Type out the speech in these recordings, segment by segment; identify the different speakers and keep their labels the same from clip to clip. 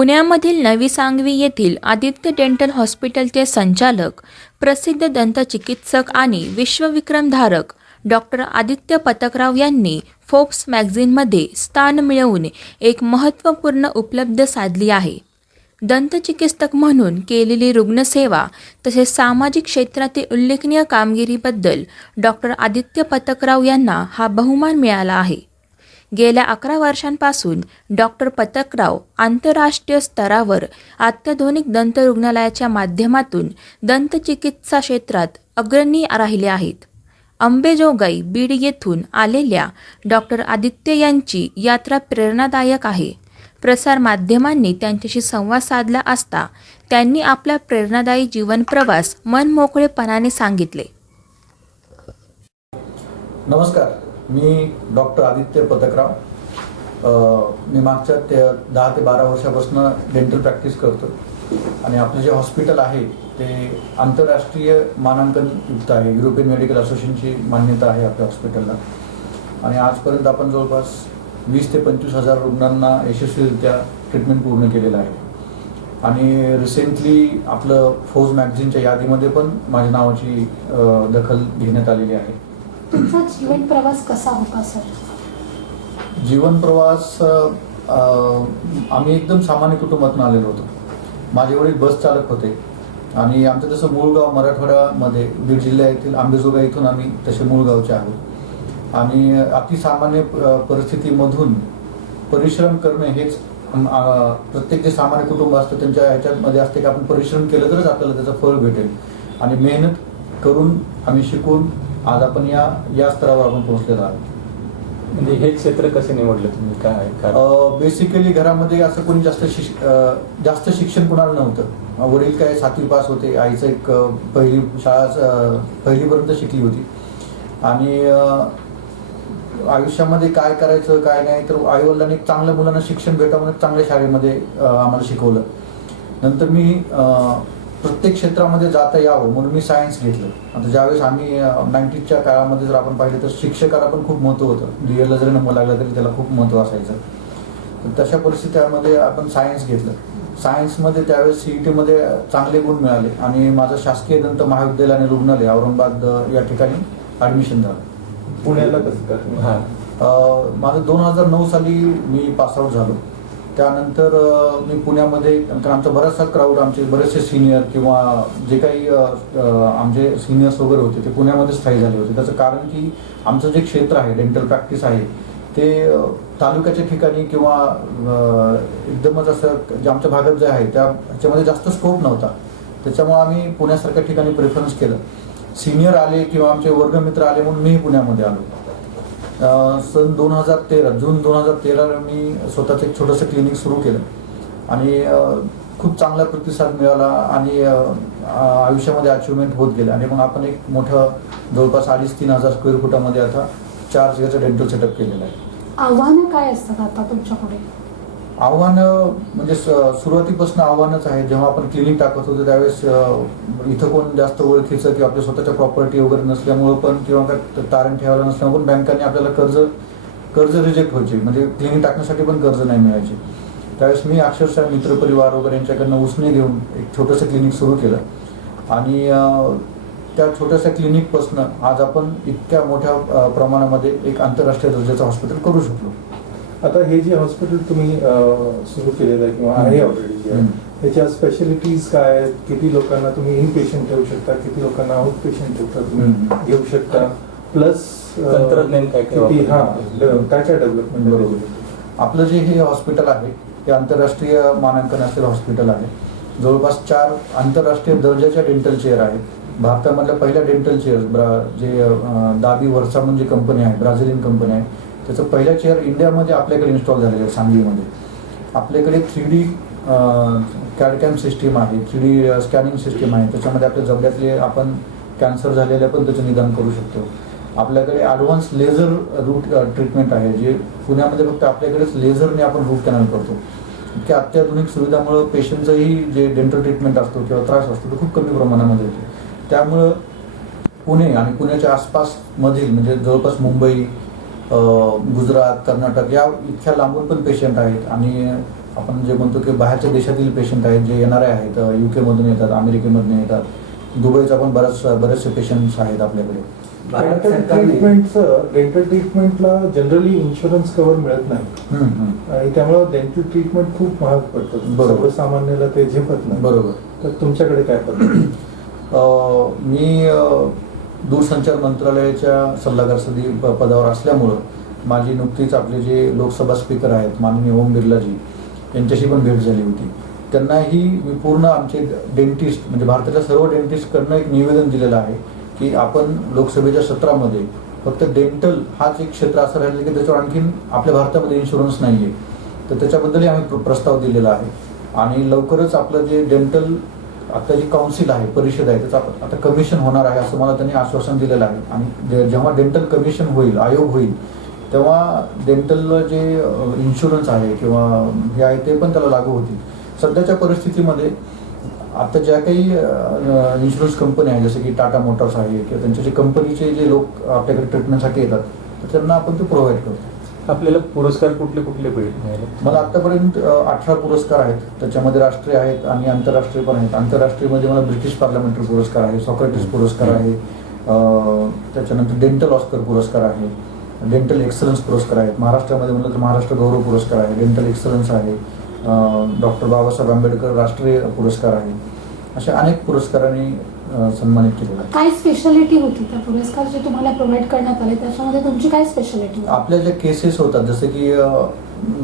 Speaker 1: पुण्यामधील नवी सांगवी येथील आदित्य डेंटल हॉस्पिटलचे संचालक प्रसिद्ध दंतचिकित्सक आणि विश्वविक्रमधारक डॉक्टर आदित्य पतकराव यांनी फोर्ब्स मॅगझिनमध्ये स्थान मिळवून एक महत्त्वपूर्ण उपलब्ध साधली आहे. दंतचिकित्सक म्हणून केलेली रुग्णसेवा तसेच सामाजिक क्षेत्रातील उल्लेखनीय कामगिरीबद्दल डॉक्टर आदित्य पतकराव यांना हा बहुमान मिळाला आहे. गेल्या अकरा वर्षांपासून डॉक्टर पतकराव आंतरराष्ट्रीय स्तरावर अत्याधुनिक दंत रुग्णालयाच्या माध्यमातून दंतचिकित्सा क्षेत्रात अग्रणी राहिले आहेत. अंबेजोगाई बीड येथून आलेल्या डॉक्टर आदित्य यांची यात्रा प्रेरणादायक आहे. प्रसार माध्यमांनी त्यांच्याशी संवाद साधला असता त्यांनी आपला प्रेरणादायी जीवनप्रवास मनमोकळेपणाने सांगितले.
Speaker 2: नमस्कार. मी डॉक्टर आदित्य पतकराव मी मागच्या ते दहा ते बारा वर्षापासून डेंटल प्रॅक्टिस करतो. आणि आपलं जे हॉस्पिटल आहे ते आंतरराष्ट्रीय मानांकन युक्त आहे. युरोपियन मेडिकल असोसिएशनची मान्यता आहे आपल्या हॉस्पिटलला आणि आजपर्यंत आपण जवळपास वीस ते पंचवीस हजार रुग्णांना यशस्वीरित्या ट्रीटमेंट पूर्ण केलेलं आहे. आणि रिसेंटली आपलं फोज मॅगझिनच्या यादीमध्ये पण माझ्या नावाची दखल घेण्यात आलेली आहे.
Speaker 3: तुमचा जीवन प्रवास कसा होता सर?
Speaker 2: जीवन प्रवास आम्ही एकदम सामान्य कुटुंबातून आलेलो होतो. माझे वडील बस चालक होते आणि आमचं तसं मूळ गाव मराठवाड्यामध्ये बीड जिल्ह्यातील आंबेजोगाई इथून आम्ही तसे मूळ गावचे आहोत. आणि अतिसामान्य परिस्थितीमधून परिश्रम करणे हेच प्रत्येक जे सामान्य कुटुंब असतं त्यांच्या ह्याच्यामध्ये असते की आपण परिश्रम केलं तरच आपल्याला त्याचं फळ भेटेल. आणि मेहनत करून आम्ही शिकून आज आपण या या स्तरावर आपण पोहोचलेलो आहोत.
Speaker 4: म्हणजे हे क्षेत्र कसे निवडले तुम्ही? काय
Speaker 2: बेसिकली घरामध्ये असं कोणी जास्त शिक अ, जास्त शिक्षण कुणाला नव्हतं. वडील काय सातवी पास होते आईचं एक पहिली शाळा पहिलीपर्यंत शिकली होती. आणि आयुष्यामध्ये काय करायचं काय नाही तर आईवडिलांनी एक चांगल्या मुलांना शिक्षण भेटावं म्हणून चांगल्या शाळेमध्ये आम्हाला शिकवलं. नंतर मी प्रत्येक क्षेत्रामध्ये जाता यावं म्हणून मी सायन्स घेतलं. आता ज्यावेळेस आम्ही नाईन्टीजच्या काळामध्ये जर आपण पाहिलं तर शिक्षकाला पण खूप महत्त्व होतं. डी एलला जरी नंबर लागला तरी त्याला खूप महत्त्व असायचं. तर तशा परिस्थितीमध्ये आपण सायन्स घेतलं. सायन्समध्ये त्यावेळेस सी ई टीमध्ये चांगले गुण मिळाले आणि माझं शासकीय दंत महाविद्यालय आणि रुग्णालय औरंगाबाद या ठिकाणी ॲडमिशन झालं.
Speaker 4: पुण्याला कसं हा.
Speaker 2: माझं दोन हजार नऊ साली मी पासआउट झालो. त्यानंतर मी पुण्यामध्ये कारण आमचा बराचसा क्राऊड आमचे बरेचसे सिनियर किंवा जे काही आमचे सिनियर्स वगैरे होते ते पुण्यामध्ये स्थायी झाले होते. त्याचं कारण की आमचं जे क्षेत्र आहे डेंटल प्रॅक्टिस आहे ते तालुक्याच्या ठिकाणी किंवा एकदमच असं जे आमच्या भागात जे आहे त्या ह्याच्यामध्ये जास्त स्कोप नव्हता. त्याच्यामुळे आम्ही पुण्यासारख्या ठिकाणी प्रेफरन्स केलं. सिनियर आले किंवा आमचे वर्गमित्र आले म्हणून मी पुण्यामध्ये आलो. सन दोन हजार तेरा जून दोन हजार तेराला मी स्वतःचं एक छोटंसं क्लिनिक सुरू केलं. आणि खूप चांगला प्रतिसाद मिळाला आणि आयुष्यामध्ये अचिव्हमेंट होत गेलं. आणि मग आपण एक मोठं जवळपास अडीच तीन हजार स्क्वेअर फुटामध्ये आता चार डेंटल सेटअप केलेलं आहे.
Speaker 3: आव्हानं काय असतात आता तुमच्याकडे
Speaker 2: आव्हानं म्हणजे स- सुरुवातीपासून आव्हानच आहे. जेव्हा आपण क्लिनिक टाकत होतो त्यावेळेस इथं कोण जास्त ओळखीचं किंवा आपल्या स्वतःच्या प्रॉपर्टी वगैरे नसल्यामुळं पण किंवा काय तारण ठेवायला नसल्यामुळे पण बँकांनी आपल्याला कर्ज कर्ज रिजेक्ट व्हायचे. म्हणजे क्लिनिक टाकण्यासाठी पण कर्ज नाही मिळायचे. त्यावेळेस मी अक्षरशः मित्रपरिवार वगैरे यांच्याकडनं उसने घेऊन एक छोटंसं क्लिनिक सुरू केलं. आणि त्या छोट्याशा क्लिनिकपासनं आज आपण इतक्या मोठ्या प्रमाणामध्ये एक आंतरराष्ट्रीय दर्जाचं हॉस्पिटल करू शकलो.
Speaker 4: आता हे जे हॉस्पिटल तुम्ही सुरू केलेलं आहे किंवा आहे ऑलरेडी जे आहे. त्याच्या स्पेशालिटीज काय आहेत? किती लोकांना तुम्ही इन पेशंट ठेवू शकता? किती लोकांना आउट पेशंट ठेवता तुम्ही. घेऊ शकता? प्लस
Speaker 5: तंत्रज्ञान काय काय
Speaker 4: किती हा काय काय डेव्हलपमेंट
Speaker 2: बरोबर. आपलं जे हे हॉस्पिटल आहे ते आंतरराष्ट्रीय मानांकन असलेलं हॉस्पिटल आहे. जवळपास चार आंतरराष्ट्रीय दर्जाच्या डेंटल चेअर आहेत. भारतामधल्या पहिल्या डेंटल चेअर जे अं, दाबी वर्षा म्हणून जी कंपनी आहे ब्राझिलियन कंपनी आहे. त्याचं पहिलं चेअर इंडियामध्ये आपल्याकडे इन्स्टॉल झालेलं आहे सांगलीमध्ये. आपल्याकडे three D CAD CAM system आहे थ्री डी स्कॅनिंग सिस्टीम आहे. त्याच्यामध्ये आपल्या जबड्यातले आपण कॅन्सर झालेले पण त्याचं निदान करू शकतो. आपल्याकडे ॲडव्हान्स लेझर रूट ट्रीटमेंट आहे जे पुण्यामध्ये फक्त आपल्याकडेच लेझरने आपण रूट कॅनल करतो. इतक्या अत्याधुनिक सुविधामुळं पेशंटचंही जे डेंटल ट्रीटमेंट असतो किंवा त्रास असतो तो खूप कमी प्रमाणामध्ये येतो. त्यामुळं पुणे आणि पुण्याच्या आसपासमधील म्हणजे जवळपास मुंबई गुजरात कर्नाटक या इतक्या लांबून पण पेशंट आहेत. आणि आपण जे म्हणतो की बाहेरच्या देशातील पेशंट आहेत जे येणारे आहेत यू केमधून येतात अमेरिकेमधून येतात. दुबईचा पण बराच बरेचसे पेशंट्स आहेत आपल्याकडे.
Speaker 4: डेंटल
Speaker 5: सरकारने
Speaker 4: ट्रीटमेंटचं डेंटल ट्रीटमेंटला जनरली इन्शुरन्स कव्हर मिळत नाही. आणि त्यामुळे डेंटल ट्रीटमेंट खूप महाग पडतं.
Speaker 2: बरोबर.
Speaker 4: सर्वसामान्याला ते झेपत नाही.
Speaker 2: बरोबर.
Speaker 4: तर तुमच्याकडे काय पद्धत
Speaker 2: अ, मी दूरसंचार मंत्रालयाच्या सल्लागार सदी प- पदावर असल्यामुळं माझी नुकतीच आपले जे लोकसभा स्पीकर आहेत माननीय ओम बिर्लाजी यांच्याशी पण भेट झाली होती. त्यांनाही मी पूर्ण आमचे डेंटिस्ट म्हणजे भारताच्या सर्व डेंटिस्टकडनं एक निवेदन दिलेलं आहे की आपण लोकसभेच्या सत्रामध्ये फक्त डेंटल हाच एक क्षेत्र असं राहिलं की त्याच्यावर आणखीन आपल्या भारतामध्ये इन्शुरन्स नाही आहे तर त्याच्याबद्दलही आम्ही प्र- प्रस्ताव दिलेला आहे. आणि लवकरच आपलं जे डेंटल आता जी काउन्सिल आहे परिषद आहे त्याचं आता- कमिशन होणार आहे असं मला त्यांनी आश्वासन दिलेलं आहे. आणि जेव्हा डेंटल कमिशन होईल आयोग होईल तेव्हा डेंटल जे इन्शुरन्स आहे किंवा हे आहे ते पण त्याला लागू होतील. सध्याच्या परिस्थितीमध्ये आता ज्या काही इन्शुरन्स कंपनी आहे जसं की टाटा मोटर्स आहे किंवा त्यांचे जे कंपनीचे जे लोक आपल्याकडे ट्रीटमेंटसाठी येतात तर त्यांना आपण ते प्रोव्हाइड करतो.
Speaker 5: आपल्याला पुरस्कार कुठले कुठले मिळाले?
Speaker 2: मला आतापर्यंत अठरा पुरस्कार आहेत. त्याच्यामध्ये राष्ट्रीय आहेत आणि आंतरराष्ट्रीय पण आहेत. आंतरराष्ट्रीयमध्ये मला ब्रिटिश पार्लमेंटरी पुरस्कार आहे सॉक्रेटिस पुरस्कार आहे त्याच्यानंतर डेंटल ऑस्कर पुरस्कार आहे डेंटल एक्सलन्स पुरस्कार आहेत. महाराष्ट्रामध्ये म्हणलं तर महाराष्ट्र गौरव पुरस्कार आहे डेंटल एक्सलन्स आहे डॉक्टर बाबासाहेब आंबेडकर राष्ट्रीय पुरस्कार आहे. अशा अनेक पुरस्कारांनी सन्मानित केलेलं आहे.
Speaker 3: काय स्पेशालिटी होती त्या पुरस्कार जे तुम्हाला प्रोव्हाइड करण्यात आले? त्याच्यामध्ये तुमची काय स्पेशालिटी होती?
Speaker 2: आपल्या ज्या केसेस होतात जसं की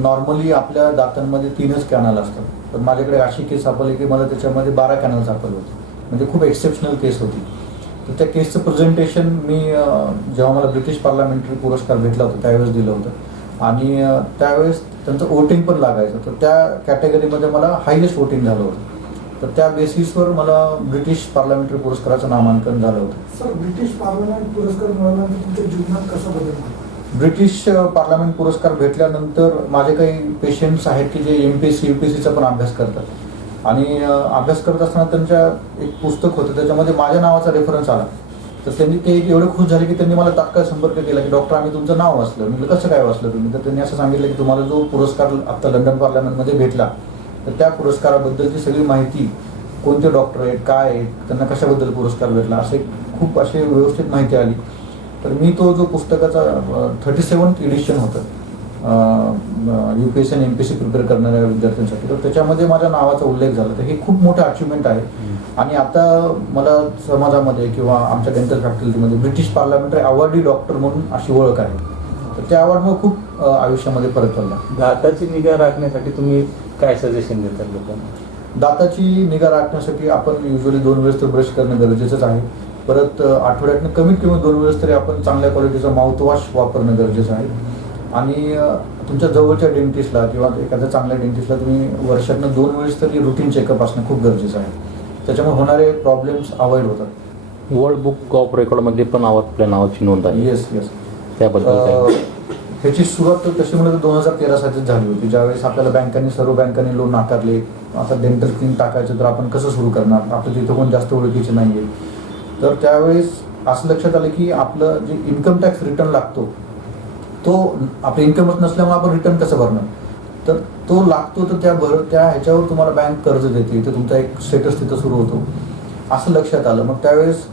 Speaker 2: नॉर्मली आपल्या दातांमध्ये तीनच कॅनल असतात. पण माझ्याकडे अशी केस सापडली की मला त्याच्यामध्ये बारा कॅनल सापडले होते. म्हणजे खूप एक्सेप्शनल केस होती. तर त्या केसचं प्रेझेंटेशन मी जेव्हा मला ब्रिटिश पार्लमेंटरी पुरस्कार भेटला होता त्यावेळेस दिलं होतं. आणि त्यावेळेस त्यांचं वोटिंग पण लागायचं. तर त्या कॅटेगरीमध्ये मला हायेस्ट वोटिंग झालं होतं. तर त्या बेसिसवर मला ब्रिटिश पार्लमेंटरी पुरस्काराचं नामांकन झालं होतं.
Speaker 6: सर ब्रिटिश पार्लमेंट पुरस्कार मिळाल्यानंतर तुमच्या जीवनात कसा बदल झाला?
Speaker 2: ब्रिटिश पार्लमेंट पुरस्कार भेटल्यानंतर माझे काही पेशंट्स आहेत की जे M P S C U P सीचा पण अभ्यास करतात. आणि अभ्यास करत असताना त्यांच्या एक पुस्तक होतं त्याच्यामध्ये माझ्या नावाचा रेफरन्स आला. तर त्यांनी ते एवढे खुश झाले की त्यांनी मला तात्काळ संपर्क केला की डॉक्टर आम्ही तुमचं नाव वाचलं. मी म्हटलं, कसं काय वाचलं तुम्ही? तर त्यांनी असं सांगितलं की तुम्हाला जो पुरस्कार आता लंडन पार्लमेंटमध्ये भेटला तर त्या पुरस्काराबद्दलची सगळी माहिती कोणते डॉक्टर आहेत काय आहेत त्यांना कशाबद्दल पुरस्कार भेटला असे खूप असे व्यवस्थित माहिती आली. तर मी तो जो पुस्तकाचा थर्टी सेवन्थ एडिशन होतं U P S N M P C prepare करणाऱ्या विद्यार्थ्यांसाठी तर त्याच्यामध्ये माझ्या नावाचा उल्लेख झाला. तर हे खूप मोठं अचिव्हमेंट आहे. आणि आता मला समाजामध्ये किंवा आमच्या डेंटल फॅकल्टीमध्ये ब्रिटिश पार्लमेंटरी अवॉर्डी डॉक्टर म्हणून अशी ओळख आहे. तर त्या अवॉर्डमुळे खूप आयुष्यामध्ये फरक पडला
Speaker 5: दाताची निगा राखण्यासाठी तुम्ही काय सजेशन देतात लोकांना?
Speaker 2: दाताची निगा राखण्यासाठी आपण युजली दोन वेळेस तर ब्रश करणं गरजेचंच आहे. परत आठवड्यातनं कमीत कमी दोन वेळेस तरी आपण चांगल्या क्वालिटीचा माउथवॉश वापरणं गरजेचं आहे. आणि तुमच्या जवळच्या डेंटिस्टला किंवा एखाद्या चांगल्या डेंटिस्टला तुम्ही वर्षातनं दोन वेळेस तरी रुटीन चेकअप असणं खूप गरजेचं आहे. त्याच्यामुळे होणारे प्रॉब्लेम्स अवॉइड होतात.
Speaker 7: वर्ल्ड बुक ऑफ रेकॉर्डमध्ये पण आवाज आपल्या नावाची नोंद आहे.
Speaker 2: येस येस
Speaker 7: त्याबद्दल
Speaker 2: ह्याची सुरुवात तर तशी म्हणलं तर दोन हजार तेरा सालीच झाली होती. ज्यावेळेस आपल्याला बँकांनी सर्व बँकांनी लोन नाकारले. आता डेंटल क्लिनिक टाकायचं तर आपण कसं सुरू करणार? आपलं तिथं कोण जास्त ओळखीचे नाही आहे तर त्यावेळेस असं लक्षात आलं की आपलं जे इन्कम टॅक्स रिटर्न लागतो तो आपलं इन्कमच नसल्यामुळे आपण रिटर्न कसं भरणार? तर तो लागतो तर त्या भर त्या ह्याच्यावर तुम्हाला बँक कर्ज देते. तर तुमचा एक स्टेटस तिथं सुरू होतो. असं लक्षात आलं. मग त्यावेळेस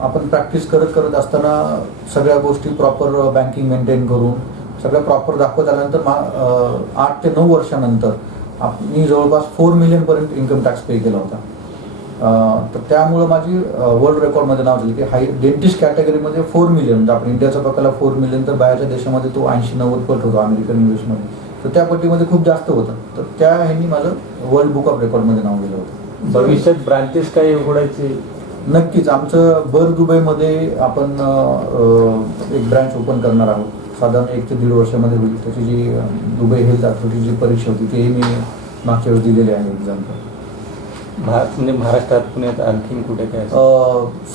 Speaker 2: आपण प्रॅक्टिस करत करत असताना सगळ्या गोष्टी प्रॉपर बँकिंग मेंटेन करून सगळं प्रॉपर दाखवत आल्यानंतर मा- आठ ते नऊ वर्षानंतर मी जवळपास फोर मिलियनपर्यंत इन्कम टॅक्स पे केला होता. तर त्यामुळं माझी वर्ल्ड रेकॉर्डमध्ये नाव झाली की हाय डेंटिस्ट कॅटेगरीमध्ये फोर मिलियन आपण इंडियाचा पकडला फोर मिलियन तर बाहेरच्या देशामध्ये तो ऐंशी नव्वद पट होतो अमेरिकन इंग्लिशमध्ये तर त्या पट्टीमध्ये खूप जास्त होतं. तर त्या ह्यांनी माझं वर्ल्ड बुक ऑफ रेकॉर्डमध्ये नाव दिलं होतं.
Speaker 5: भविष्यात ब्रांचेस काही उघडायची?
Speaker 2: नक्कीच. आमचं बर दुबईमध्ये आपण एक ब्रँच ओपन करणार आहोत. साधारण एक ते दीड वर्षामध्ये होईल. त्याची जी दुबई हेल्थ अथॉरिटी जी परीक्षा होती ती मी मागच्या वेळेस दिलेली आहे एक्झाम्पल
Speaker 5: भा- म्हणजे महाराष्ट्रात पुण्यात आणखीन कुठे काय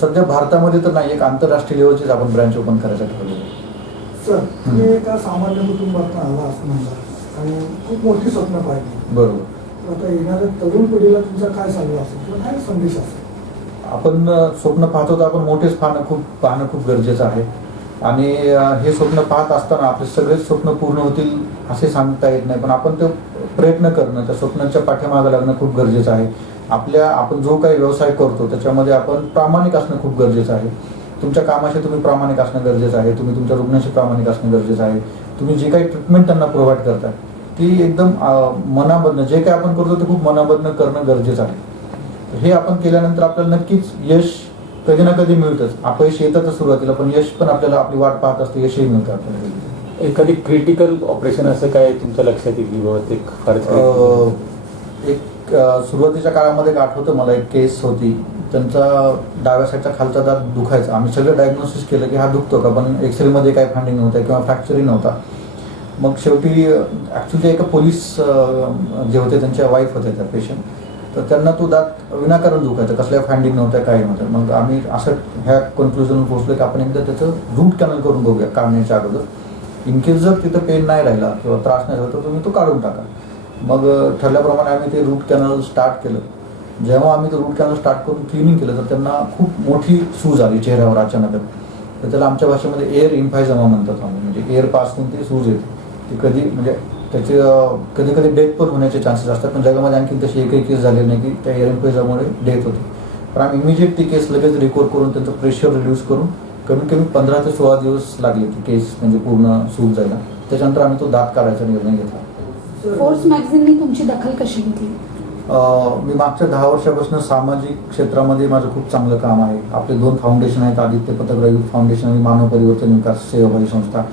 Speaker 2: सध्या भारतामध्ये तर नाही. एक आंतरराष्ट्रीय लेवलचीच आपण ब्रँच ओपन करायचं ठरवलेलं आहे.
Speaker 6: सर तुम्ही एका सामान्य कुटुंबातून आला असं म्हणता आणि खूप मोठी स्वप्न पाहिली.
Speaker 2: बरोबर.
Speaker 6: आता येणाऱ्या तरुण पिढीला तुमचा काय सांगू असेल? किंवा काय संदेश असेल?
Speaker 2: आपण स्वप्न पाहतो तर आपण मोठेच पाहणं खूप पाहणं खूप गरजेचं आहे. आणि हे स्वप्न पाहत असताना आपले सगळेच स्वप्न पूर्ण होतील असे सांगता येत नाही. पण आपण ते प्रयत्न करणं त्या स्वप्नांच्या पाठीमागं लागणं खूप गरजेचं आहे. आपल्या आपण जो काही व्यवसाय करतो त्याच्यामध्ये आपण प्रामाणिक असणं खूप गरजेचं आहे. तुमच्या कामाशी तुम्ही प्रामाणिक असणं गरजेचं आहे. तुम्ही तुमच्या रुग्णाशी प्रामाणिक असणं गरजेचं आहे. तुम्ही जी काही ट्रीटमेंट त्यांना प्रोव्हाइड करता ती एकदम मनामधनं जे काही आपण करतो ते खूप मनामधनं करणं गरजेचं आहे. हे आपण केल्यानंतर आपल्याला नक्कीच यश कधी ना कधी मिळतंच. अपयश येतातच सुरुवातीला पण यश पण आपल्याला आपली वाट पाहत असते यशही मिळतं आपल्याला.
Speaker 5: एखादी क्रिटिकल ऑपरेशन असं काय तुमच्या लक्षात येईल की
Speaker 2: एक सुरुवातीच्या काळामध्ये एक आठवतं मला एक केस होती. त्यांचा डाव्या साईडचा खालचा दात दुखायचा. आम्ही सगळं डायग्नोसिस केलं की हा दुखतो का पण एक्सरेमध्ये काही फाइंडिंग नव्हतं किंवा फ्रॅक्चरही नव्हता. मग शेवटी ॲक्च्युली एका पोलीस जे होते त्यांच्या वाईफ होत्या त्या पेशंट तर त्यांना तो दात विनाकारण दुखायचा कसल्या फायंडिंग नव्हत्या काही नव्हतं मग आम्ही असं ह्या कन्क्लुजन पोहोचलो की आपण एकदा त्याचं रूट कॅनल करून बघूया काढण्याच्या अगोदर. इनकेस जर तिथं पेन नाही राहिला किंवा त्रास नाही झाला तर तुम्ही तो काढून टाका. मग ठरल्याप्रमाणे आम्ही ते रूट कॅनल स्टार्ट केलं. जेव्हा आम्ही ते रूट कॅनल स्टार्ट करून क्लिनिंग केलं तर त्यांना खूप मोठी सूज आली चेहऱ्यावर अचानक तर त्याला आमच्या भाषेमध्ये एअर इन्फायझमा म्हणतात आम्ही. म्हणजे एअरपासून ती सूज येते. ती कधी म्हणजे त्याचे कधी कधी डेथ पण होण्याचे चान्सेस असतात. पण जगामध्ये आणखी तशी एकही केस झालेली नाही की त्या एअर इन्फायझामुळे डेथ होते. पण आम्ही इमिजिएट ती केस लगेच रिकवर करून त्यांचं प्रेशर रिड्यूस करून कमीत कमी पंधरा ते सोळा दिवस लागले ती केस म्हणजे पूर्ण सूज जायला त्याच्यानंतर आम्ही तो दात काढायचा निर्णय घेतला.
Speaker 3: फोर्स मॅगझिननी तुमची दखल कशी घेतली?
Speaker 2: मी मागच्या दहा वर्षापासून सामाजिक क्षेत्रामध्ये माझं खूप चांगलं काम आहे. आपले दोन फाउंडेशन आहेत आदित्य पत्रग्राह युथ फाउंडेशन आणि मानव परिवर्तन विकास सेवाभावी संस्था.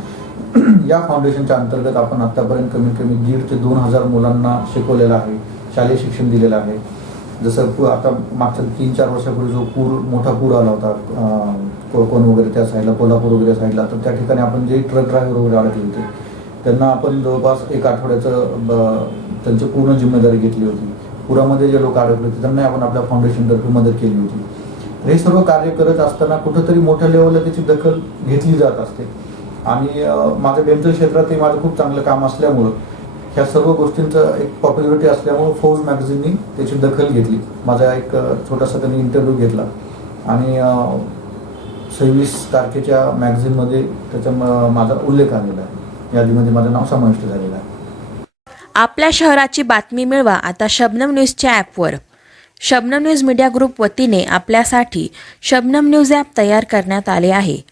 Speaker 2: या फाउंडेशनच्या अंतर्गत आपण आतापर्यंत कमीत कमी दीड ते दोन हजार मुलांना शिकवलेलं आहे शालेय शिक्षण दिलेलं आहे. जसं आता मागच्या तीन चार वर्षापूर्वी जो पूर मोठा पूर आला होता कोकण वगैरे त्या साईडला कोल्हापूर वगैरे साईडला तर त्या ठिकाणी आपण जे ट्रक ड्रायव्हर वगैरे अडकले होते त्यांना आपण जवळपास एक आठवड्याचं ब- त्यांची पूर्ण जिम्मेदारी घेतली होती. पुरामध्ये जे लोक अडकले होते त्यांनाही आपण आपल्या फाउंडेशनतर्फे मदत केली होती. हे सर्व कार्य करत असताना कुठंतरी मोठ्या लेवलला त्याची दखल घेतली जात असते. आणि माझं डेंटल क्षेत्रातही माझं खूप चांगलं काम असल्यामुळं ह्या सर्व गोष्टींचं एक पॉप्युलरिटी असल्यामुळं फोर्स मॅगझिननी त्याची दखल घेतली. माझा एक छोटासा त्यांनी इंटरव्ह्यू घेतला. आणि सव्वीस तारखेच्या मॅगझिनमध्ये त्याचा म- माझा उल्लेख आलेला आहे. यादीमध्ये माझं नाव समाविष्ट झालेलं आहे.
Speaker 1: आपल्या शहराची बातमी मिळवा आता शबनम न्यूजच्या ॲपवर. शबनम न्यूज मीडिया ग्रुप वतीने आपल्यासाठी शबनम न्यूज ॲप तयार करण्यात आले आहे.